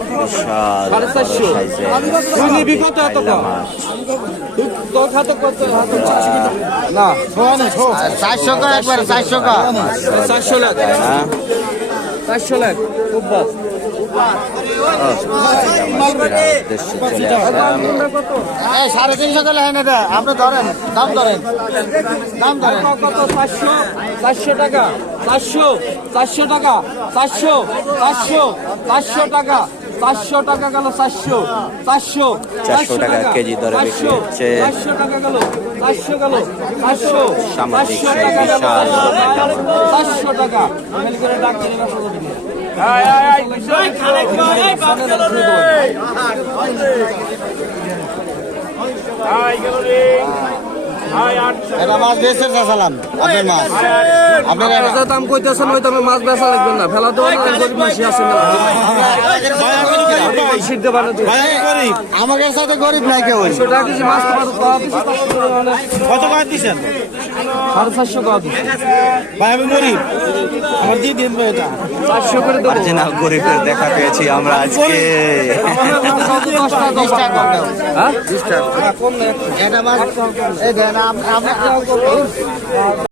বিশাল বড় সাইজের তুই নিবি কত এত কম? তোর খাতে কত? না 400 টাকা একবার 400 টাকা 400 লাখ 400 লাখ খুব বাস সাড়ে 300 টাকা হয় না দা আপনি ধরেন দাম ধরেন কত 400 টাকা 400 টাকা 400 টাকা 400 টাকা গেল 400 টাকা কেজি দরে বিক্রি হচ্ছে 400 টাকা গেল 400 গেল 400 সামুদ্রিক 400 টাকা আমি করে ডাক দিয়ে ব্যবসা করতে দিই দাম কইতেছেন ওই দামে মাছ বেচা লাগবে না ফেলা দেওয়া গরিব মাসি আছে আমাদের সাথে গরিব নাই কেউ মাছ কত টাকা দিচ্ছেন 450 টাকা ভাই আমি গরিব আমার দিয়ে দিন 400 করে দেবো অরিজিনাল গরিবের দেখা পেয়েছি আমরা আজকে 10 টাকা হ্যাঁ 20 টাকা কম না এটা মাছ এই দেন আমরা